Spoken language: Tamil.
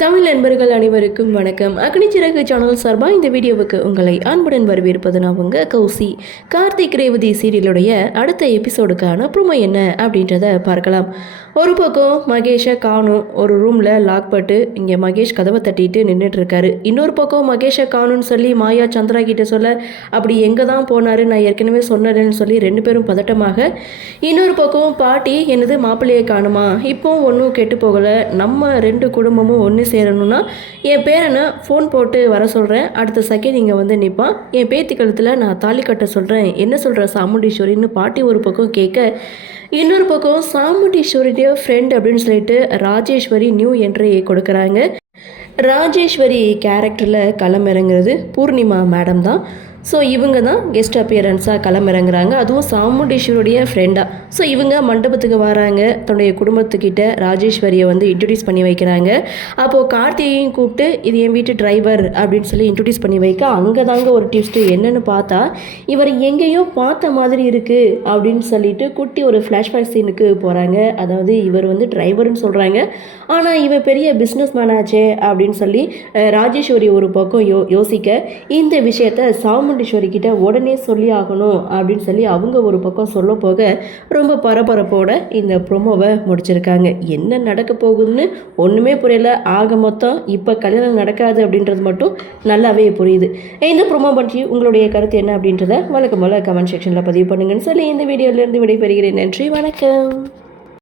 தமிழ் நண்பர்கள் அனைவருக்கும் வணக்கம். அக்னிச்சிறகு சேனல் சார்பாக இந்த வீடியோவுக்கு உங்களை அன்புடன் வரவேற்பது நான் உங்க கௌசி. கார்த்திக் ரேவதி சீரியலுடைய அடுத்த எபிசோடுக்கான ப்ரோமோ என்ன அப்படின்றத பார்க்கலாம். ஒரு பக்கம் மகேஷை காணும், ஒரு ரூமில் லாக் பட்டு இங்கே மகேஷ் கதவை தட்டிட்டு நின்றுட்டு இருக்காரு. இன்னொரு பக்கம் மகேஷை காணும்னு சொல்லி மாயா சந்திரா கிட்ட சொல்ல, அப்படி எங்கே தான் போனாரு, நான் ஏற்கனவே சொன்னேன்னு சொல்லி ரெண்டு பேரும் பதட்டமாக. இன்னொரு பக்கம் பாட்டி என்னது மாப்பிள்ளையை காணுமா, இப்போ ஒன்றும் கெட்டு போகலை, நம்ம ரெண்டு குடும்பமும் ஒன்று சேரணும்னா என் பேரனை ஃபோன் போட்டு வர சொல்கிறேன், அடுத்த செகண்ட் இங்கே வந்து நிற்பான், என் பேத்தி கழுத்தில் நான் தாலி கட்ட சொல்கிறேன், என்ன சொல்கிற சாமுண்டீஸ்வரின்னு பாட்டி ஒரு பக்கம் கேட்க, இன்னொரு பக்கம் சாமுண்டீஸ்வரியுடைய ஃப்ரெண்ட் அப்படின்னு சொல்லிட்டு ராஜேஸ்வரி நியூ என்ட்ரி கொடுக்குறாங்க. ராஜேஸ்வரி கேரக்டரில் களமிறங்கிறது பூர்ணிமா மேடம் தான். ஸோ இவங்க தான் கெஸ்ட் அப்பியரன்ஸாக களமிறங்குறாங்க, அதுவும் சாமுண்டீஸ்வருடைய ஃப்ரெண்டாக. ஸோ இவங்க மண்டபத்துக்கு வராங்க, தன்னுடைய குடும்பத்துக்கிட்ட ராஜேஸ்வரியை வந்து இன்ட்ரடியூஸ் பண்ணி வைக்கிறாங்க. அப்போது கார்த்திகையும் கூப்பிட்டு இது என் வீட்டு டிரைவர் அப்படின்னு சொல்லி இன்ட்ரடியூஸ் பண்ணி வைக்க, அங்கே தாங்க ஒரு டிப்ஸ்ட்டு என்னென்னு பார்த்தா, இவர் எங்கேயோ பார்த்த மாதிரி இருக்குது அப்படின்னு சொல்லிட்டு குட்டி ஒரு ஃப்ளாஷ்பேக் சீனுக்கு போகிறாங்க. அதாவது இவர் வந்து டிரைவர்னு சொல்கிறாங்க, ஆனால் இவர் பெரிய பிஸ்னஸ் மேன் ஆச்சே அப்படின்னு சொல்லி ராஜேஸ்வரி ஒரு பக்கம் யோசிக்க, இந்த விஷயத்தை சாமுண்டீஸ்வரி கிட்ட உடனே சொல்லி ஆகணும் அப்படின்னு சொல்லி அவங்க ஒரு பக்கம் சொல்ல போக, ரொம்ப பரபரப்போட இந்த ப்ரோமோவை முடிச்சிருக்காங்க. என்ன நடக்க போகுதுன்னு ஒன்றுமே புரியல. ஆக மொத்தம் இப்போ கல்யாணம் நடக்காது அப்படின்றது மட்டும் நல்லாவே புரியுது. இந்த ப்ரோமோ பற்றி உங்களுடைய கருத்து என்ன அப்படின்றத வழக்கம் போல கமெண்ட் செக்ஷனில் பதிவு பண்ணுங்கன்னு சொல்லி இந்த வீடியோலேருந்து விடைபெறுகிறேன். நன்றி, வணக்கம்.